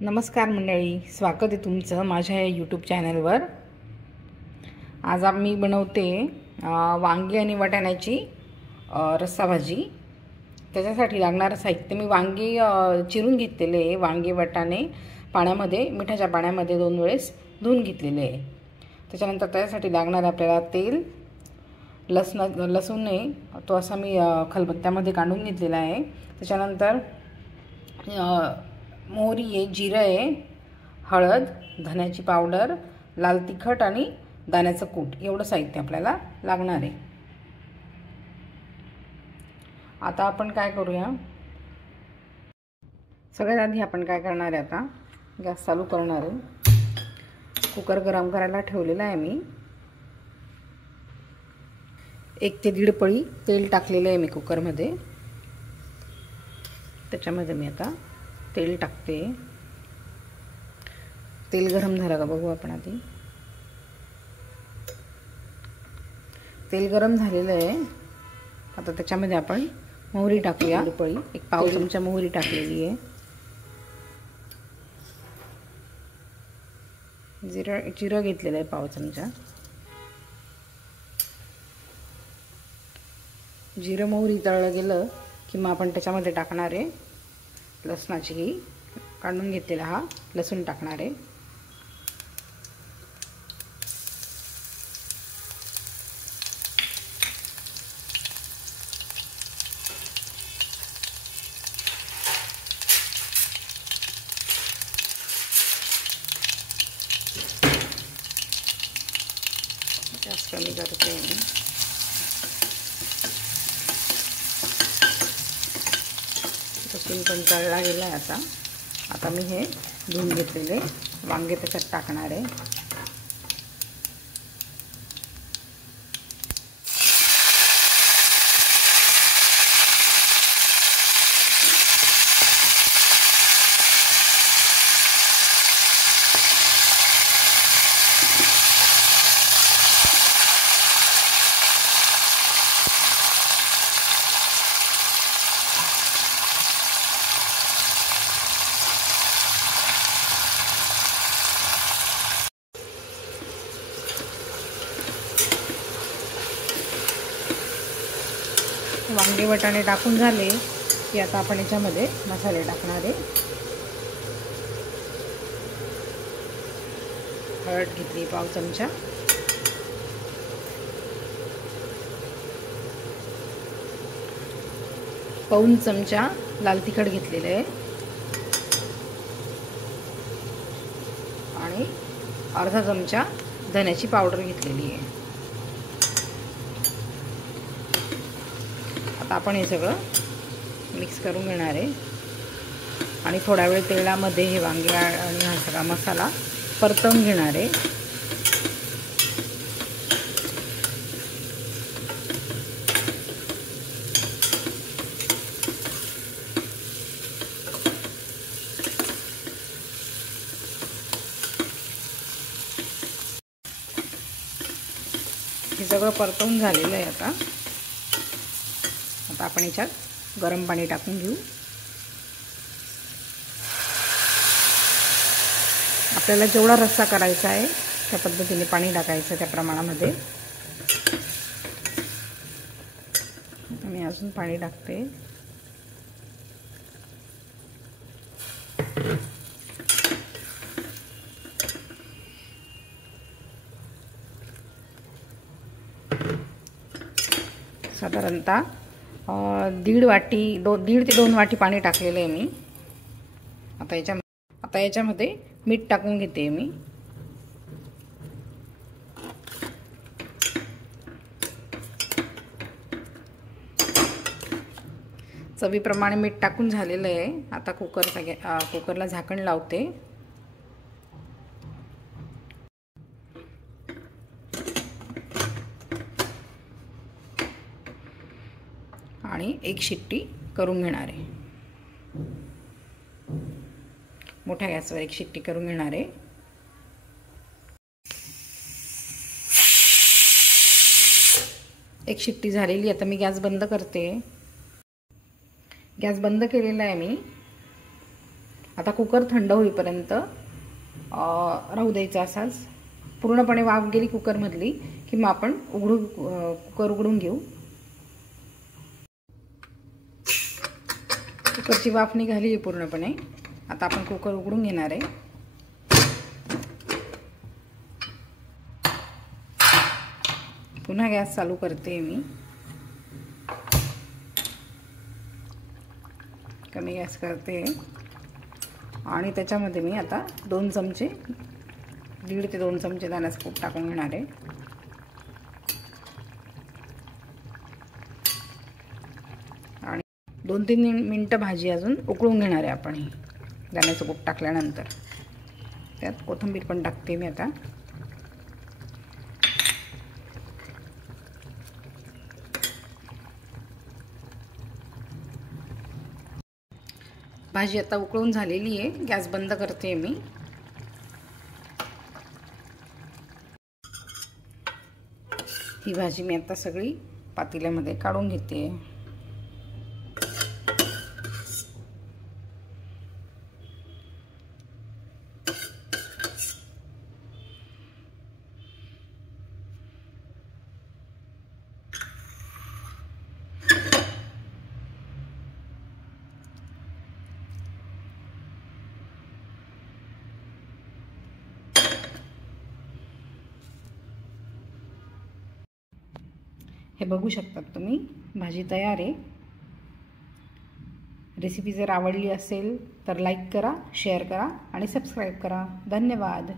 नमस्कार मंडळी, स्वागत आहे तुमचं माझ्या या यूट्यूब चॅनलवर। आज मी बनवते वांगी आणि वाटाण्याची रस्सा भाजी। त्याच्यासाठी लागणारं साहित्य मी वांगी चिरून घेतलेले आहे। वांगी वाटाणे पाण्यामध्ये मिठाच्या पाण्यामध्ये 2 वेळेस धुवून घेतलेले आहे। त्याच्यानंतर त्यासाठी लागणार आपल्याला तेल, लसूण आहे तो असा मी खलबत्त्यामध्ये काढून घेतलेला आहे। त्याच्यानंतर मोहरी आहे, जिरं आहे, हळद, धण्याची पावडर, लाल तिखट आणि दाण्याचं कूट एवढं साहित्य आपल्याला लागणार आहे। आता आपण काय करूया, सगळ्यात आधी आपण काय करणार आहे, आता गॅस चालू करणार आहे। कुकर गरम करायला ठेवलेला आहे मी। 1 ते 1.5 पळी तेल टाकलेलं आहे मी कुकरमध्ये। त्याच्यामध्ये मी आता तेल टाकते। तेल गरम झालं का बघू आपण आधी। तेल गरम झालेलं आहे। आता त्याच्यामध्ये आपण मोहरी टाकूया। पळी 1 पाव चमचा मोहरी टाकलेली आहे। जिरं घेतलेलं आहे पाव चमचा। जिरं मोहरी तळलं गेलं की मग आपण त्याच्यामध्ये टाकणार आहे लसणाची ही काढून घेतलेला हा लसूण टाकणार आहे। गॅस कमी करते मी। लसूण पण तळला गेला आहे। आता मी हे धुवून घेतलेले वांगे त्याच्यात टाकणार आहे। वांगे वाटाणे टाकून झाले की आता आपण याच्यामध्ये मसाले टाकणार आहे। हळद घेतली पाव चमचा, पाऊण चमचा लाल तिखट घेतलेले आहे आणि अर्धा चमचा धण्याची पावडर घेतलेली आहे। आता आपण हे सगळं मिक्स करून घेणार आहे आणि थोडा वेळ तेलामध्ये हे वांगे आणि हा सगळा मसाला परतवून घेणार आहे। हे सगळं परतवून झालेलं आहे। आता आपण याच्यात गरम पाणी टाकून घेऊ। आपल्याला जेवढा रस्सा करायचा आहे त्या पद्धतीने पाणी टाकायचं, त्या प्रमाणामध्ये। मी अजून पाणी टाकते। साधारणतः 1.5 ते 2 वाटी पाणी टाकलेलं आहे मी। आता याच्यामध्ये मीठ टाकून घेते मी। चवीप्रमाणे मीठ टाकून झालेलं आहे। आता कुकरला झाकण लावते आणि 1 शिट्टी करून घेणार आहे। मोठ्या गॅसवर 1 शिट्टी करून घेणार आहे। एक शिट्टी झालेली। आता मी गॅस बंद करते। गॅस बंद केलेला आहे मी। आता कुकर थंड होईपर्यंत राहू द्यायचा असाच. पूर्णपणे वाफ गेली कुकरमधली की मग आपण कुकर उघडून घेऊ. कुकरची वाफ निघाली आहे पूर्णपणे. आता आपण कुकर उघडून घेणार आहे. पुन्हा गॅस चालू करते मी. कमी गॅस करते आणि त्याच्यामध्ये मी आता 2 चमचे 1.5 ते 2 चमचे दाण्याचं कूट टाकून घेणार आहे. आणि 2-3 मिनटं भाजी अजून उकळून घेणार आहे आपण. ही दाण्याचं कूट टाकल्यानंतर त्यात कोथिंबीर पण टाकते मी आता. भाजी आता उकळून झालेली आहे. गॅस बंद करते मी. ही भाजी मी आता सगळी पातेल्यामध्ये काढून घेते. हे बघू शकतात तुम्ही, भाजी तयार आहे. रेसिपी जर आवडली असेल तर लाईक करा, शेअर करा आणि सबस्क्राईब करा. धन्यवाद.